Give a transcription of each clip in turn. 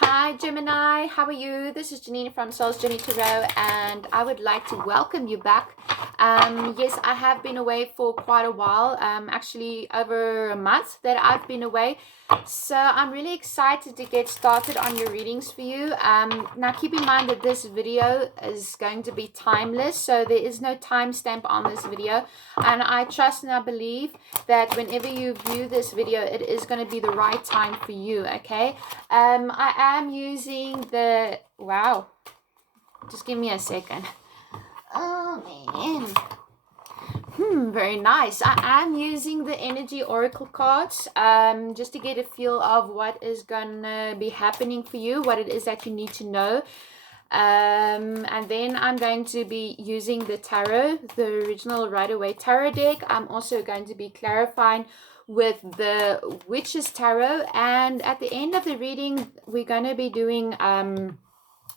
Hi Gemini, how are you? This is Janine from Soul's Journey Tarot, and I would like to welcome you back. Yes, I have been away for quite a while, actually over a month that I've been away. So I'm really excited to get started on your readings for you. Now keep in mind that this video is going to be timeless, so there is no timestamp on this video. And I trust and I believe that whenever you view this video, it is going to be the right time for you, okay? I am using the, wow, just give me a second. Oh man. Very nice. I am using the energy oracle cards just to get a feel of what is gonna be happening for you, what it is that you need to know. And then I'm going to be using the tarot, the original Rider-Waite tarot deck. I'm also going to be clarifying with the Witch's tarot, and at the end of the reading we're going to be doing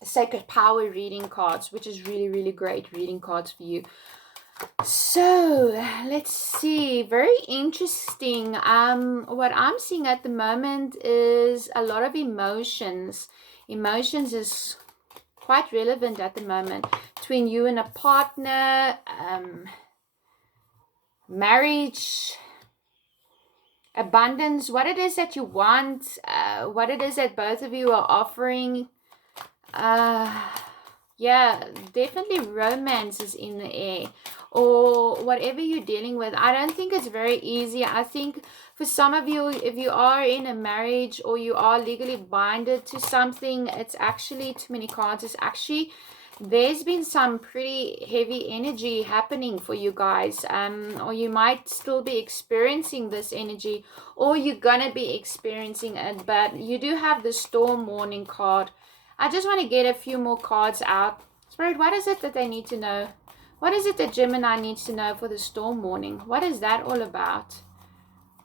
sacred power reading cards, which is really great reading cards for you. So let's see, very interesting. What I'm seeing at the moment is a lot of emotions. Emotions is quite relevant at the moment between you and a partner, marriage, abundance, what it is that you want, what it is that both of you are offering. Yeah, definitely romance is in the air, or whatever you're dealing with. I don't think it's very easy. I think for some of you, if you are in a marriage or you are legally binded to something, it's actually too many cards. It's actually, there's been some pretty heavy energy happening for you guys, or you might still be experiencing this energy, or you're gonna be experiencing it. But you do have the storm warning card. I just want to get a few more cards out. Spirit, what is it that they need to know? What is it that Gemini needs to know for the storm warning? What is that all about?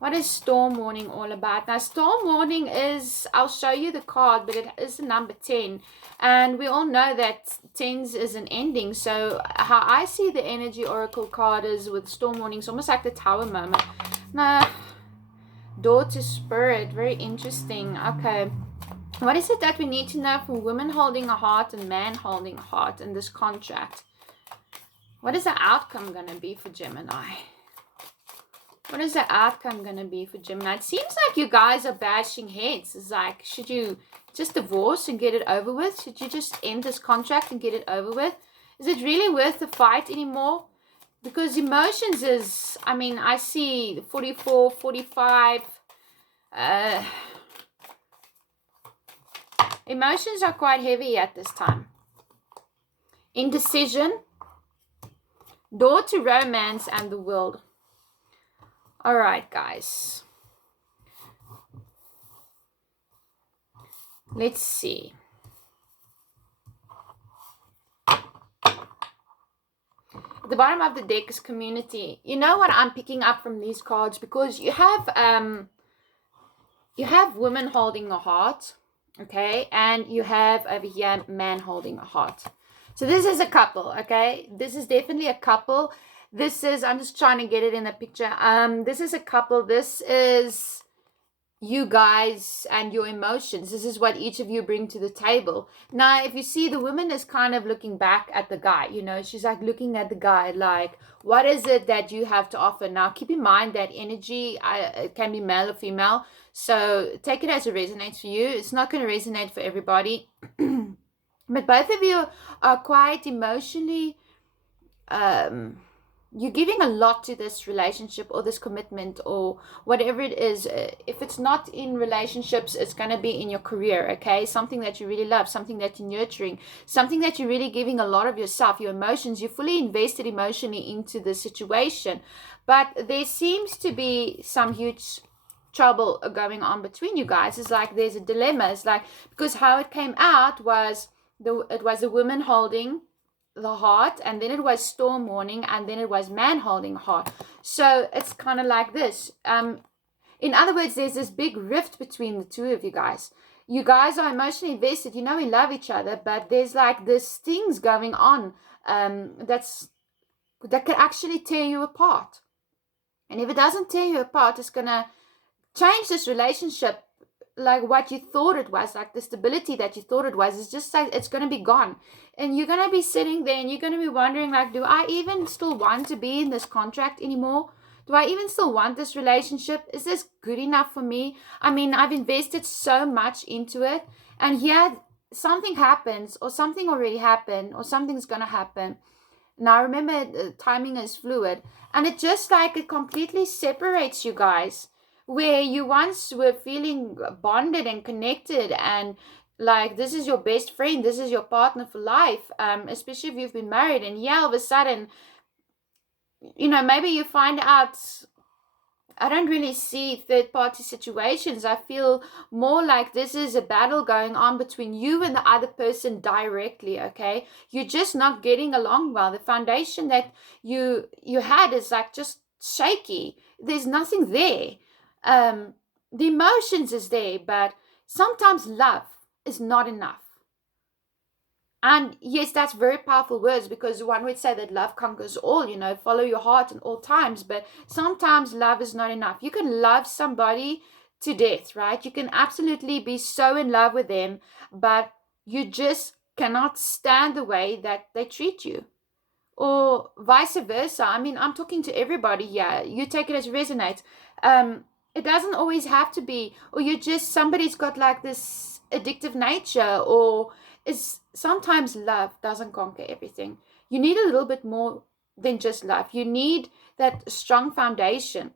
What is storm warning all about? Now, storm warning is, I'll show you the card, but it is the number 10. And we all know that 10s is an ending. So how I see the energy oracle card is with storm warnings, almost like the tower moment. Now, door to spirit, very interesting. Okay. What is it that we need to know for women holding a heart and man holding a heart in this contract? What is the outcome going to be for Gemini? What is the outcome going to be for Gemini? It seems like you guys are bashing heads. It's like, should you just divorce and get it over with? Should you just end this contract and get it over with? Is it really worth the fight anymore? Because emotions is, I mean, I see 44, 45, emotions are quite heavy at this time. Indecision, door to romance, and the world. All right, guys. Let's see. At the bottom of the deck is community. You know what I'm picking up from these cards? Because you have women holding a heart. Okay, and you have over here man holding a heart. So this is a couple. Okay, this is definitely a couple. This is, I'm just trying to get it in the picture. This is a couple. This is you guys and your emotions. This is what each of you bring to the table. Now, if you see, the woman is kind of looking back at the guy. You know, she's like looking at the guy like, what is it that you have to offer? Now, keep in mind that energy it can be male or female. So take it as it resonates for you. It's not going to resonate for everybody. But both of you are quite emotionally, you're giving a lot to this relationship or this commitment or whatever it is. If it's not in relationships, it's going to be in your career, okay? Something that you really love, something that you're nurturing, something that you're really giving a lot of yourself, your emotions. You're fully invested emotionally into the situation. But there seems to be some huge trouble going on between you guys. It's like there's a dilemma. It's like, because how it came out was it was a woman holding the heart, and then it was storm warning, and then it was man holding heart. So it's kind of like this. In other words, there's this big rift between the two of you guys. You guys are emotionally invested. You know we love each other, but there's like this things going on that could actually tear you apart. And if it doesn't tear you apart, it's gonna change this relationship like what you thought it was, like the stability that you thought it was, is just like it's going to be gone. And you're going to be sitting there and you're going to be wondering, like, do I even still want to be in this contract anymore? Do I even still want this relationship? Is this good enough for me? I mean, I've invested so much into it, and yet something happens, or something already happened, or something's going to happen. Now, remember, the timing is fluid, and it just like it completely separates you guys. Where you once were feeling bonded and connected, and like this is your best friend, this is your partner for life, especially if you've been married, and yeah, all of a sudden, maybe you find out. I don't really see third party situations. I feel more like this is a battle going on between you and the other person directly, okay? You're just not getting along well. The foundation that you had is like just shaky. There's nothing there. The emotions is there, but sometimes love is not enough. And yes, that's very powerful words, because one would say that love conquers all, follow your heart in all times. But sometimes love is not enough. You can love somebody to death, right? You can absolutely be so in love with them, but you just cannot stand the way that they treat you. Or vice versa. I mean, I'm talking to everybody here. You take it as it resonates. It doesn't always have to be, or you just, somebody's got like this addictive nature, or is sometimes love doesn't conquer everything. You need a little bit more than just love. You need that strong foundation.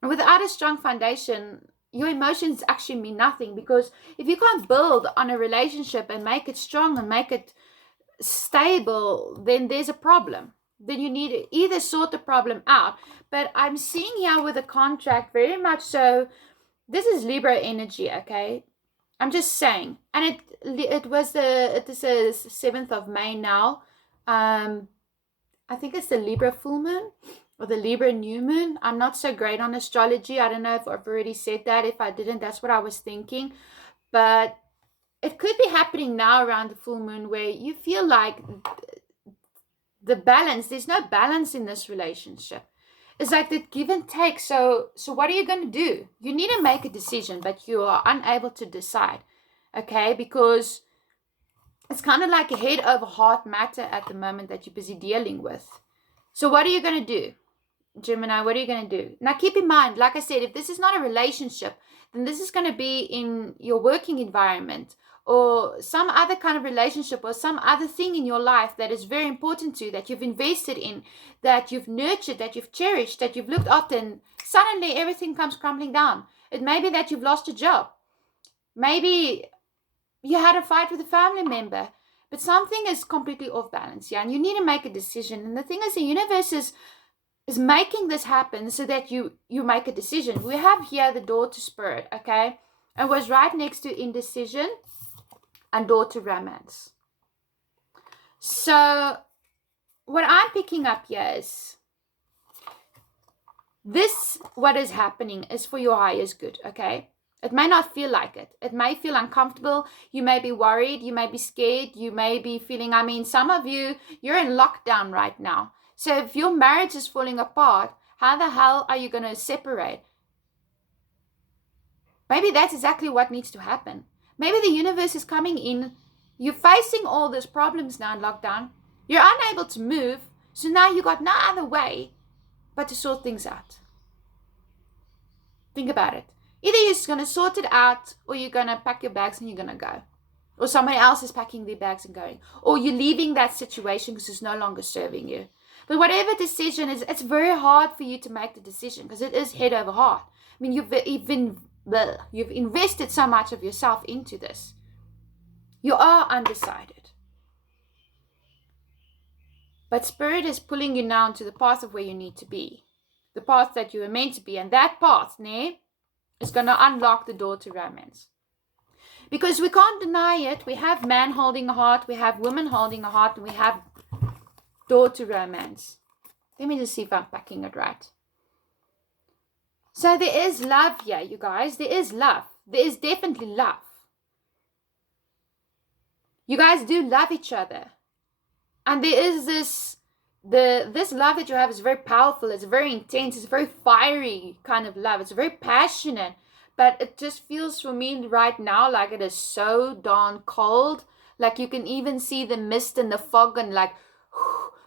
And without a strong foundation, your emotions actually mean nothing, because if you can't build on a relationship and make it strong and make it stable, then there's a problem. Then you need to either sort the problem out. But I'm seeing here with a contract very much so, this is Libra energy, okay? I'm just saying. And it is the 7th of May now. I think it's the Libra full moon or the Libra new moon. I'm not so great on astrology. I don't know if I've already said that. If I didn't, that's what I was thinking. But it could be happening now around the full moon, where you feel like there's no balance in this relationship. It's like the give and take. So what are you going to do? You need to make a decision, but you are unable to decide, okay? Because it's kind of like a head over heart matter at the moment that you're busy dealing with. So what are you going to do, Gemini? What are you going to do? Now, keep in mind, like I said, if this is not a relationship, then this is going to be in your working environment, or some other kind of relationship, or some other thing in your life that is very important to you, that you've invested in, that you've nurtured, that you've cherished, that you've looked after, and suddenly everything comes crumbling down. It may be that you've lost a job. Maybe you had a fight with a family member, but something is completely off balance, yeah, and you need to make a decision. And the thing is, the universe is making this happen so that you make a decision. We have here the door to spirit, okay? It was right next to indecision and door to romance. So what I'm picking up here is this, what is happening is for your highest good, okay? It may not feel like it. It may feel uncomfortable. You may be worried. You may be scared. You may be feeling, I mean, some of you, you're in lockdown right now. So if your marriage is falling apart, how the hell are you going to separate? Maybe that's exactly what needs to happen. Maybe the universe is coming in. You're facing all these problems now in lockdown. You're unable to move. So now you got no other way but to sort things out. Think about it. Either you're just going to sort it out, or you're going to pack your bags and you're going to go. Or somebody else is packing their bags and going. Or you're leaving that situation because it's no longer serving you. But whatever decision is, it's very hard for you to make the decision, because it is head over heart. I mean, you've invested so much of yourself into this. You are undecided. But Spirit is pulling you now to the path of where you need to be. The path that you are meant to be. And that path, is going to unlock the door to romance. Because we can't deny it. We have man holding a heart. We have woman holding a heart. And we have door to romance. Let me just see if I'm packing it right. So there is love here, you guys. There is love. There is definitely love. You guys do love each other. And there is this love that you have is very powerful. It's very intense. It's very fiery kind of love. It's very passionate. but it just feels for me right now like it is so darn cold. Like you can even see the mist and the fog, and like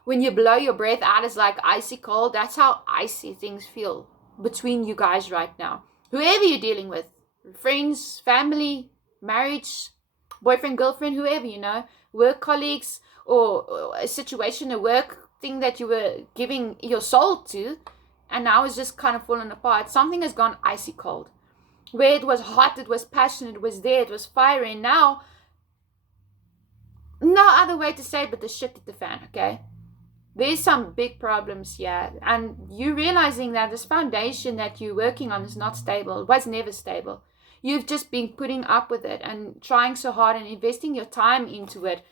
when you blow your breath out, it's like icy cold. That's how icy things feel between you guys right now. Whoever you're dealing with, friends, family, marriage, boyfriend, girlfriend, whoever, work colleagues, or a situation, a work thing that you were giving your soul to, and now it's just kind of falling apart. Something has gone icy cold. Where it was hot, it was passionate, it was there, it was fiery, and now, no other way to say it but the shit hit the fan, okay? There's some big problems here, and you realizing that this foundation that you're working on is not stable. It was never stable. You've just been putting up with it and trying so hard and investing your time into it,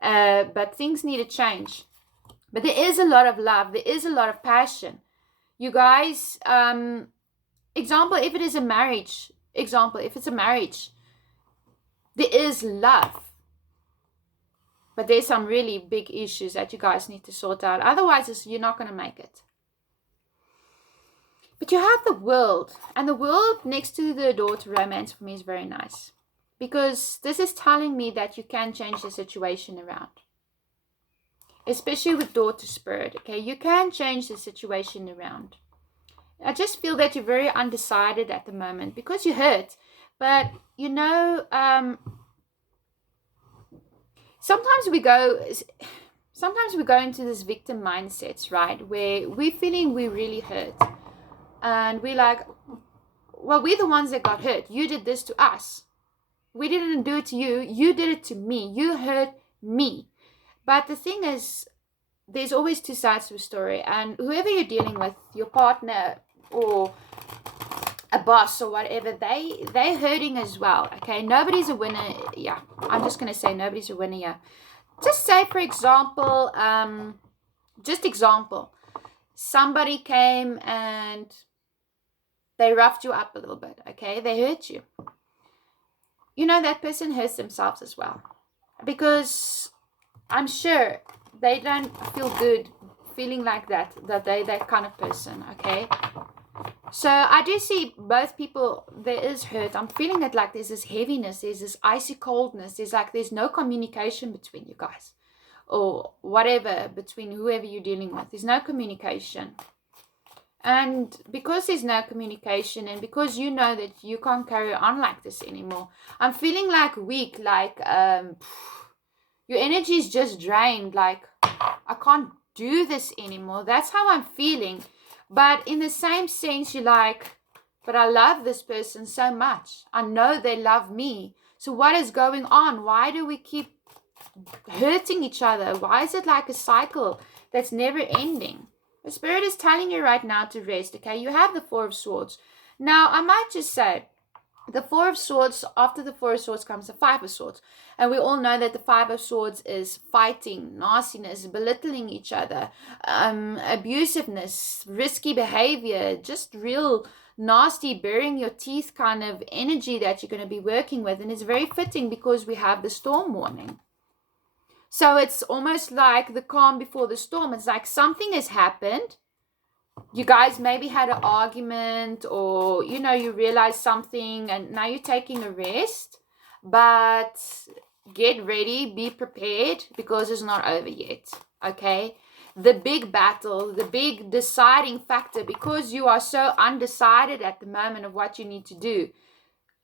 but things need to change. But there is a lot of love, there is a lot of passion. You guys, example, if it's a marriage, there is love. But there's some really big issues that you guys need to sort out. Otherwise, you're not going to make it. But you have the world. And the world next to the door to romance for me is very nice. Because this is telling me that you can change the situation around. Especially with door to spirit. Okay, you can change the situation around. I just feel that you're very undecided at the moment. Because you're hurt. But, sometimes we go into this victim mindsets, right? Where we're feeling we're really hurt. And we're like, well, we're the ones that got hurt. You did this to us. We didn't do it to you. You did it to me. You hurt me. But the thing is, there's always two sides to a story. And whoever you're dealing with, your partner or a boss or whatever, they're hurting as well, okay? Nobody's a winner. Yeah, I'm just going to say nobody's a winner here. Just say, for example, somebody came and they roughed you up a little bit, okay? They hurt you. That person hurts themselves as well. Because I'm sure they don't feel good feeling like that they're that kind of person, okay? So I do see both people, there is hurt. I'm feeling that like there's this heaviness, there's this icy coldness, there's no communication between you guys. Or whatever, between whoever you're dealing with. There's no communication. And because there's no communication, and because you know that you can't carry on like this anymore, I'm feeling like weak, like your energy is just drained, like I can't do this anymore. That's how I'm feeling. But in the same sense, you're like, but I love this person so much. I know they love me. So what is going on? Why do we keep hurting each other? Why is it like a cycle that's never ending? The Spirit is telling you right now to rest, okay? You have the Four of Swords. Now, I might just say, the Four of Swords, after the Four of Swords comes the Five of Swords. And we all know that the Five of Swords is fighting, nastiness, belittling each other, abusiveness, risky behavior, just real nasty, burying your teeth kind of energy that you're going to be working with. And it's very fitting because we have the storm warning. So it's almost like the calm before the storm. It's like something has happened. You guys maybe had an argument, or, you realize something and now you're taking a rest. But get ready, be prepared, because it's not over yet, okay? The big battle, the big deciding factor, because you are so undecided at the moment of what you need to do.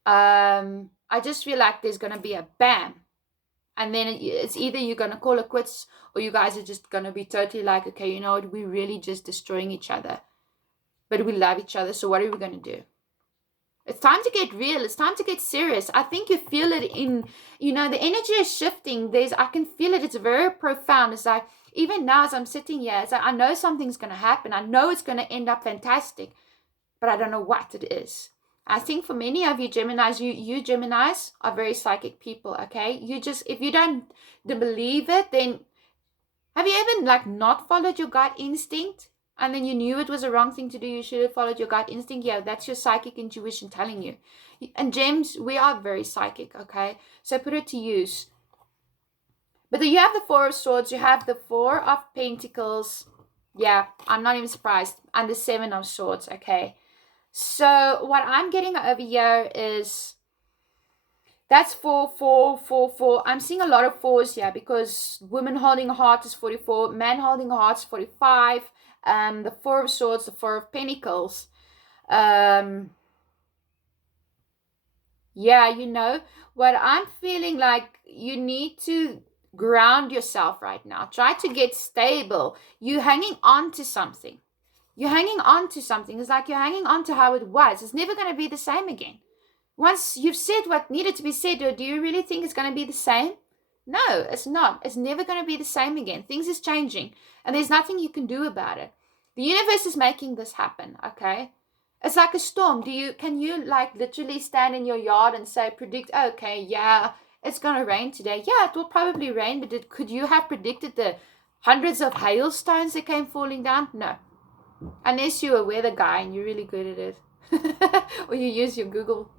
I just feel like there's going to be a bam. And then it's either you're going to call it quits, or you guys are just going to be totally like, okay, you know what, we're really just destroying each other. But we love each other, so what are we going to do? It's time to get real. It's time to get serious. I think you feel it in, the energy is shifting. I can feel it. It's very profound. It's like, even now as I'm sitting here, it's like, I know something's going to happen. I know it's going to end up fantastic, but I don't know what it is. I think for many of you Geminis, you Geminis are very psychic people, okay? If you don't believe it, then have you ever not followed your gut instinct? And then you knew it was a wrong thing to do. You should have followed your gut instinct. Yeah, that's your psychic intuition telling you. And Gems, we are very psychic, okay? So put it to use. But you have the Four of Swords. You have the Four of Pentacles. Yeah, I'm not even surprised. And the Seven of Swords, okay? So what I'm getting over here is that's 4, 4, 4, 4. I'm seeing a lot of fours here because woman holding a heart is 44, man holding a heart is 45. The Four of Swords, the Four of Pentacles. Um, yeah, what I'm feeling like you need to ground yourself right now. Try to get stable. You're hanging on to something. You're hanging on to something. It's like you're hanging on to how it was. It's never going to be the same again. Once you've said what needed to be said, or do you really think it's going to be the same? No, it's not. It's never going to be the same again. Things is changing, and there's nothing you can do about it. The universe is making this happen, okay? It's like a storm. Can you like literally stand in your yard and say, predict, okay, yeah, it's going to rain today. Yeah, it will probably rain, but could you have predicted the hundreds of hailstones that came falling down? No. Unless you're a weather guy and you're really good at it. Or you use your Google.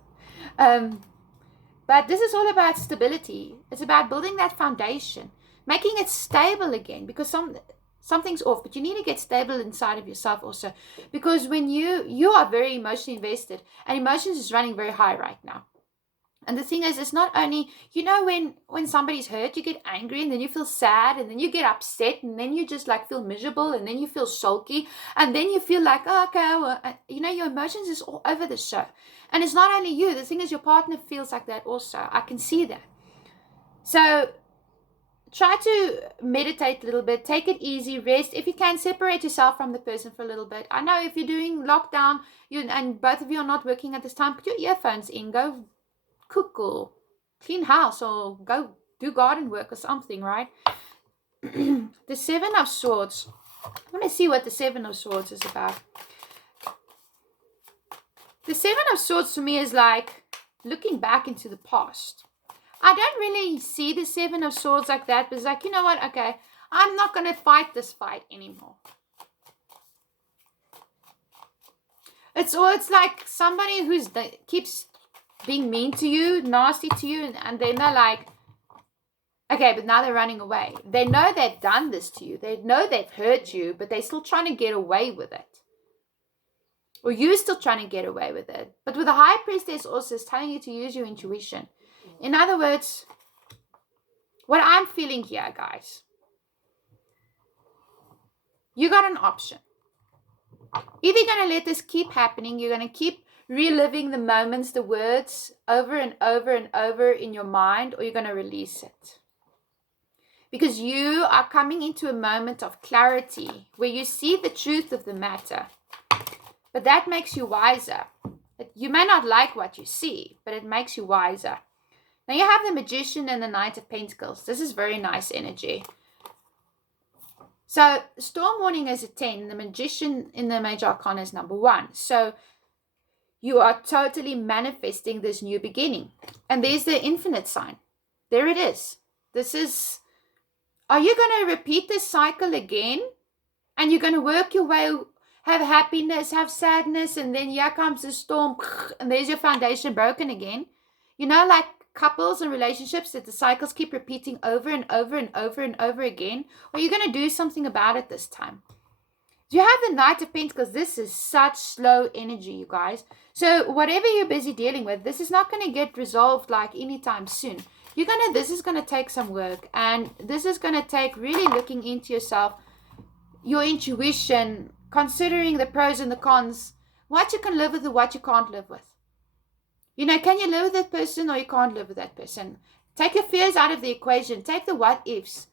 But this is all about stability. It's about building that foundation, making it stable again, because something's off, but you need to get stable inside of yourself also, because when you are very emotionally invested, and emotions is running very high right now. And the thing is, it's not only, when somebody's hurt, you get angry, and then you feel sad, and then you get upset, and then you just like feel miserable, and then you feel sulky, and then you feel like, oh, okay, well, your emotions is all over the show. And it's not only you. The thing is, your partner feels like that also. I can see that. So try to meditate a little bit, take it easy, rest. If you can, separate yourself from the person for a little bit. I know if you're doing lockdown, and both of you are not working at this time, put your earphones in, go cook or clean house or go do garden work or something, right? The Seven of Swords. I want to see what the Seven of Swords is about. The Seven of Swords to me is like looking back into the past. I don't really see the Seven of Swords like that, but it's like, you know what? Okay, I'm not going to fight this fight anymore. It's like somebody keeps being mean to you, nasty to you, and then they're like, okay, but now they're running away. They know they've done this to you. They know they've hurt you, but they're still trying to get away with it. Or you're still trying to get away with it. But with the High Priestess also is telling you to use your intuition. In other words, what I'm feeling here, guys, you got an option. Either you're going to let this keep happening, you're going to keep reliving the moments, the words over and over and over in your mind, or you're going to release it. Because you are coming into a moment of clarity where you see the truth of the matter. But that makes you wiser. You may not like what you see, but it makes you wiser. Now you have the Magician and the Knight of Pentacles. This is very nice energy. So Storm Warning is a 10. The Magician in the Major Arcana is number 1. So you are totally manifesting this new beginning. And there's the infinite sign. There it is. Are you going to repeat this cycle again? And you're going to work your way, have happiness, have sadness, and then here comes the storm, and there's your foundation broken again. Like couples and relationships that the cycles keep repeating over and over and over and over again. Or you're going to do something about it this time. You have the Knight of Pentacles. This is such slow energy, you guys. So whatever you're busy dealing with, this is not going to get resolved like anytime soon. This is going to take some work, and this is going to take really looking into yourself, your intuition, considering the pros and the cons, what you can live with and what you can't live with. Can you live with that person or you can't live with that person? Take your fears out of the equation. Take the what ifs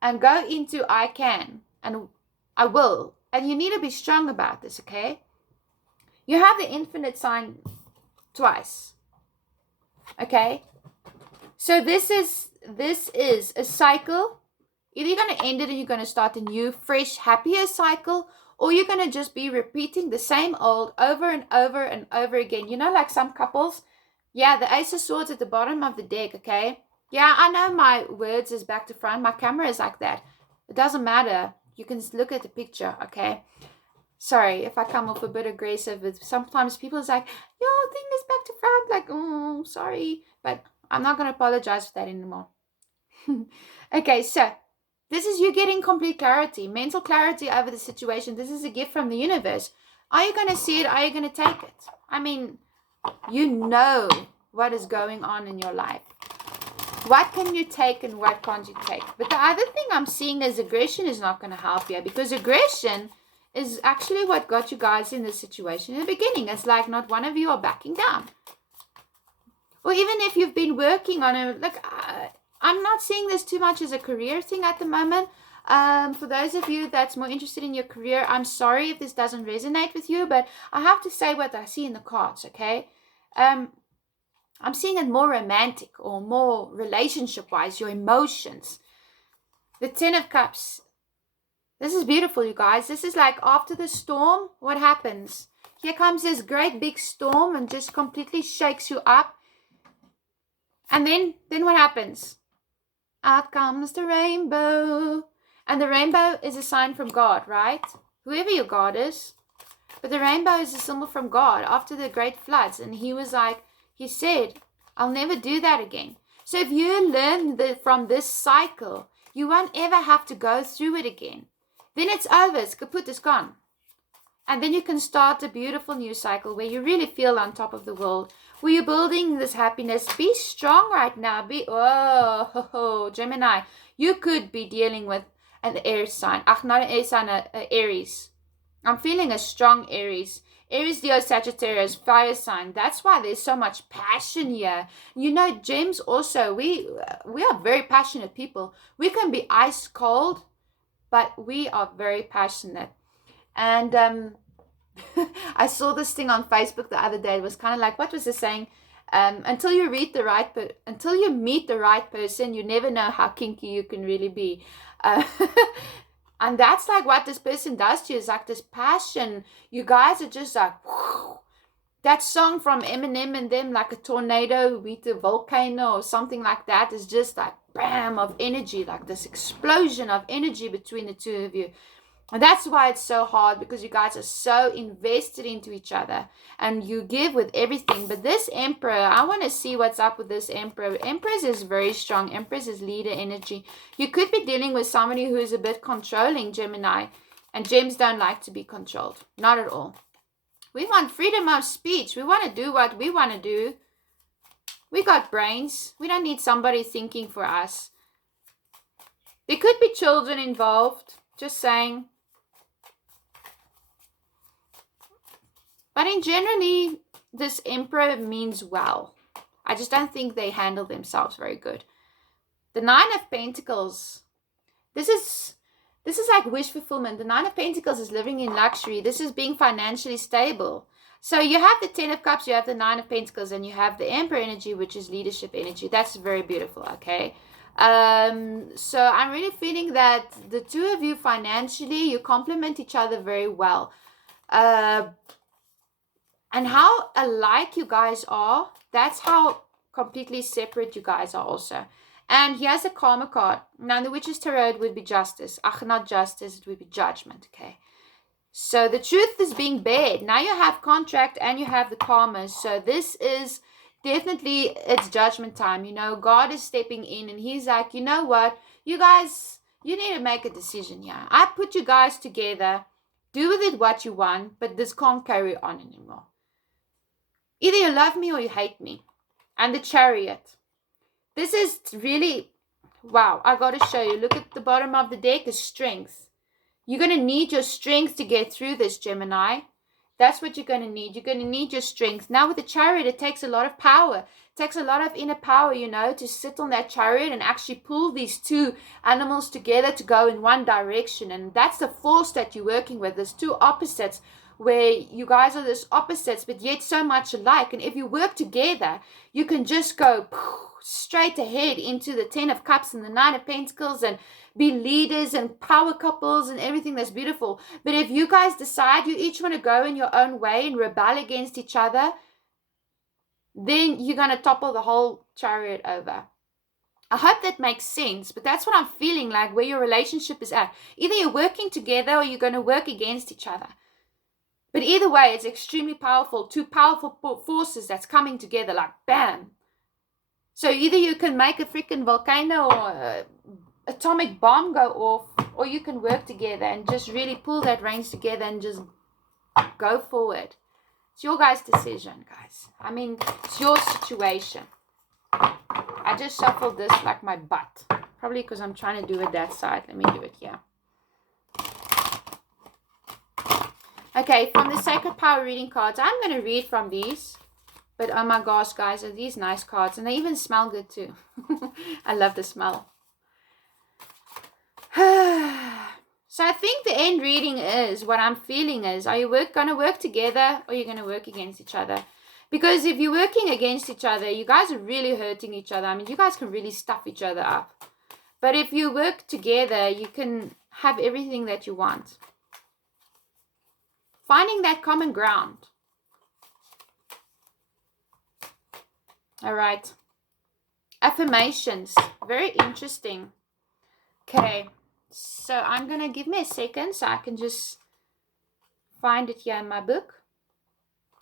and go into I can and I will. And you need to be strong about this, okay? You have the infinite sign twice. Okay? So this is a cycle. Either you're going to end it and you're going to start a new, fresh, happier cycle, or you're going to just be repeating the same old over and over and over again. Like some couples. Yeah, the Ace of Swords at the bottom of the deck, okay? Yeah, I know my words is back to front. My camera is like that. It doesn't matter. You can look at the picture, okay? Sorry if I come off a bit aggressive. Sometimes people is like, your thing is back to front. Like, oh, sorry. But I'm not going to apologize for that anymore. Okay, so this is you getting complete clarity, mental clarity over the situation. This is a gift from the universe. Are you going to see it? Are you going to take it? I mean, you know what is going on in your life. What can you take and what can't you take? But the other thing I'm seeing is aggression is not going to help you, because aggression is actually what got you guys in this situation in the beginning. It's like not one of you are backing down. Or even if you've been working on it, like, I'm not seeing this too much as a career thing at the moment. For those of you that's more interested in your career, I'm sorry if this doesn't resonate with you, but I have to say what I see in the cards, okay? I'm seeing it more romantic or more relationship-wise, your emotions. The Ten of Cups. This is beautiful, you guys. This is like after the storm, what happens? Here comes this great big storm and just completely shakes you up. And then what happens? Out comes the rainbow. And the rainbow is a sign from God, right? Whoever your God is. But the rainbow is a symbol from God after the great floods. And he said, I'll never do that again. So if you learn from this cycle, you won't ever have to go through it again. Then it's over, it's kaput, it's gone. And then you can start a beautiful new cycle where you really feel on top of the world, where you're building this happiness. Be strong right now. Gemini, you could be dealing with an air sign. Not an air sign, an Aries. I'm feeling a strong Aries. Aries, Leo, Sagittarius, fire sign. That's why there's so much passion here. You know, Gems also, we are very passionate people. We can be ice cold, but we are very passionate. And I saw this thing on Facebook the other day. It was kind of like, what was it saying? Until you meet the right person, you never know how kinky you can really be. And that's like what this person does to you. Is like this passion. You guys are just like, whew. That song from Eminem and them, like a tornado with a volcano or something like that, is just like bam of energy, like this explosion of energy between the two of you. And that's why it's so hard, because you guys are so invested into each other and you give with everything. But this Emperor, I want to see what's up with this Emperor. Empress is very strong. Empress is leader energy. You could be dealing with somebody who is a bit controlling, Gemini. And Gems don't like to be controlled. Not at all. We want freedom of speech. We want to do what we want to do. We got brains. We don't need somebody thinking for us. There could be children involved. Just saying. But in generally, this Emperor means well. I just don't think they handle themselves very good. The Nine of Pentacles. This is like wish fulfillment. The Nine of Pentacles is living in luxury. This is being financially stable. So you have the Ten of Cups, you have the Nine of Pentacles, and you have the Emperor energy, which is leadership energy. That's very beautiful, okay? So I'm really feeling that the two of you financially, you complement each other very well. And how alike you guys are, that's how completely separate you guys are also. And here's a karma card. Now, in the Witch's Tarot, it would be justice. Not justice, it would be judgment, okay? So the truth is being bared. Now you have contract and you have the karma. So this is definitely, it's judgment time. You know, God is stepping in and he's like, you know what? You guys, you need to make a decision here. I put you guys together. Do with it what you want, but this can't carry on anymore. Either you love me or you hate me. And the Chariot. This is really, wow, I got to show you. Look at the bottom of the deck is strength. You're going to need your strength to get through this, Gemini. That's what you're going to need. You're going to need your strength. Now with the Chariot, it takes a lot of power. It takes a lot of inner power, you know, to sit on that chariot and actually pull these two animals together to go in one direction. And that's the force that you're working with. There's two opposites, where you guys are this opposites, but yet so much alike. And if you work together, you can just go straight ahead into the Ten of Cups and the Nine of Pentacles and be leaders and power couples and everything that's beautiful. But if you guys decide you each want to go in your own way and rebel against each other, then you're going to topple the whole chariot over. I hope that makes sense, but that's what I'm feeling like where your relationship is at. Either you're working together or you're going to work against each other. But either way, it's extremely powerful. Two powerful forces that's coming together like bam. So either you can make a freaking volcano or an atomic bomb go off, or you can work together and just really pull that range together and just Go forward. It's your guys' decision, guys. I mean, it's your situation. I just shuffled this like my butt. Probably because I'm trying to do it that side. Let me do it here. Okay, from the Sacred Power reading cards, I'm going to read from these. But oh my gosh, guys, are these nice cards. And they even smell good too. I love the smell. So I think the end reading is, what I'm feeling is, are you going to work together or are you going to work against each other? Because if you're working against each other, you guys are really hurting each other. I mean, you guys can really stuff each other up. But if you work together, you can have everything that you want. Finding that common ground. All right. Affirmations. Very interesting. Okay. So I'm going to give me a second so I can just find it here in my book.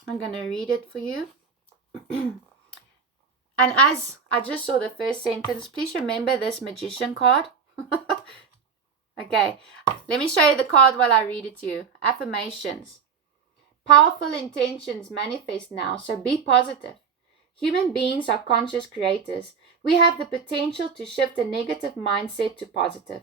I'm going to read it for you. And as I just saw the first sentence, please remember this magician card. Okay, let me show you the card while I read it to you. Affirmations. Powerful intentions manifest now, so be positive. Human beings are conscious creators. We have the potential to shift a negative mindset to positive.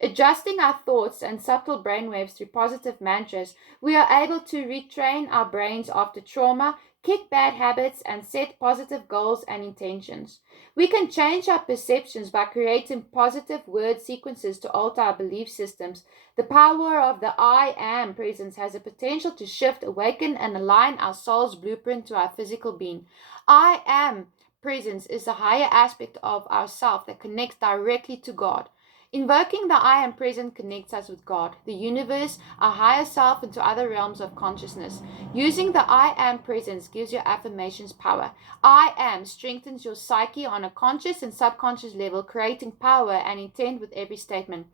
Adjusting our thoughts and subtle brainwaves through positive mantras, we are able to retrain our brains after trauma, kick bad habits, and set positive goals and intentions. We can change our perceptions by creating positive word sequences to alter our belief systems. The power of the I am presence has the potential to shift, awaken, and align our soul's blueprint to our physical being. I am presence is the higher aspect of ourself that connects directly to God. Invoking the I am present connects us with God, the universe, our higher self, and to other realms of consciousness. Using the I am presence gives your affirmations power. I am strengthens your psyche on a conscious and subconscious level, creating power and intent with every statement.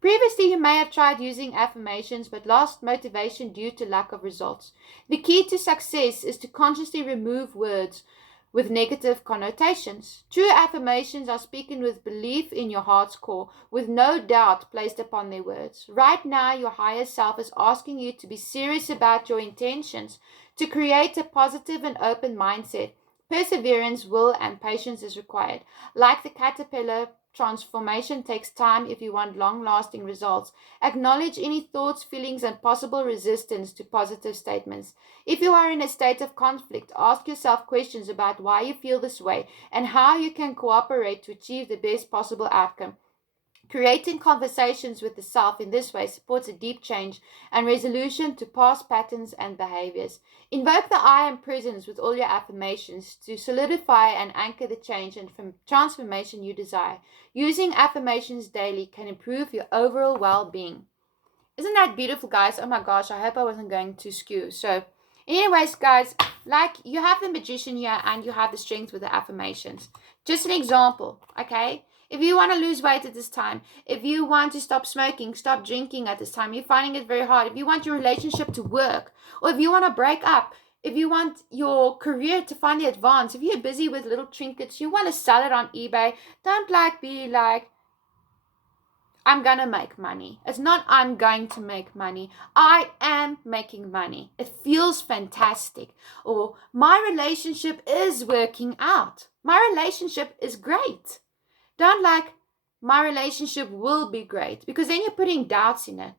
Previously, you may have tried using affirmations but lost motivation due to lack of results. The key to success is to consciously remove words with negative connotations. True affirmations are spoken with belief in your heart's core, with no doubt placed upon their words. Right now, your higher self is asking you to be serious about your intentions, to create a positive and open mindset. Perseverance, will, and patience is required. Like the caterpillar, transformation takes time if you want long-lasting results. Acknowledge any thoughts, feelings, and possible resistance to positive statements. If you are in a state of conflict, ask yourself questions about why you feel this way and how you can cooperate to achieve the best possible outcome. Creating conversations with the self in this way supports a deep change and resolution to past patterns and behaviors. Invoke the I am presence with all your affirmations to solidify and anchor the change and transformation you desire. Using affirmations daily can improve your overall well-being. Isn't that beautiful, guys? Oh my gosh, I hope I wasn't going too skew. So, anyways, guys, like you have the magician here and you have the strength with the affirmations. Just an example, okay? If you want to lose weight at this time, if you want to stop smoking, stop drinking at this time, you're finding it very hard, if you want your relationship to work, or if you want to break up, if you want your career to finally advance, if you're busy with little trinkets, you want to sell it on eBay, don't be like, I'm going to make money. It's not I'm going to make money. I am making money. It feels fantastic. Or my relationship is working out. My relationship is great. Don't my relationship will be great, because then you're putting doubts in it.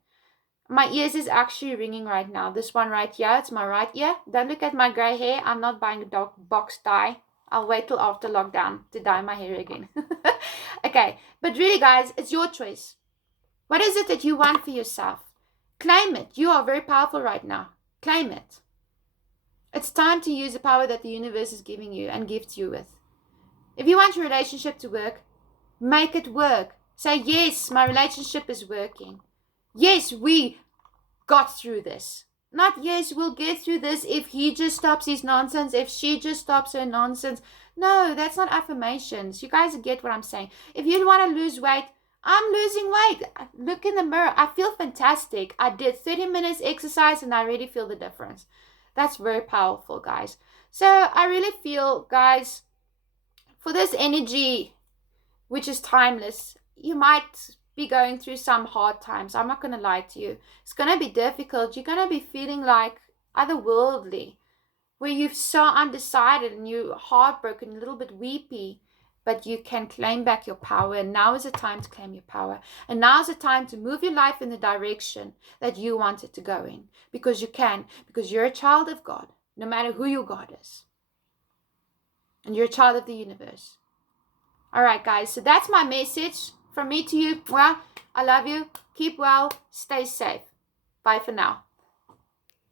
My ears is actually ringing right now. This one right here, it's my right ear. Don't look at my gray hair. I'm not buying a box dye. I'll wait till after lockdown to dye my hair again. Okay, but really, guys, it's your choice. What is it that you want for yourself? Claim it. You are very powerful right now. Claim it. It's time to use the power that the universe is giving you and gifts you with. If you want your relationship to work, make it work. Say, yes, my relationship is working. Yes, we got through this. Not, yes, we'll get through this if he just stops his nonsense, if she just stops her nonsense. No, that's not affirmations. You guys get what I'm saying. If you want to lose weight, I'm losing weight. Look in the mirror. I feel fantastic. I did 30 minutes exercise and I really feel the difference. That's very powerful, guys. So I really feel, guys, for this energy, which is timeless, you might be going through some hard times. I'm not going to lie to you. It's going to be difficult. You're going to be feeling like otherworldly, where you're so undecided and you're heartbroken, a little bit weepy, but you can claim back your power. And now is the time to claim your power. And now is the time to move your life in the direction that you want it to go in. Because you can. Because you're a child of God, no matter who your God is. And you're a child of the universe. All right, guys. So that's my message from me to you. Well, I love you. Keep well. Stay safe. Bye for now.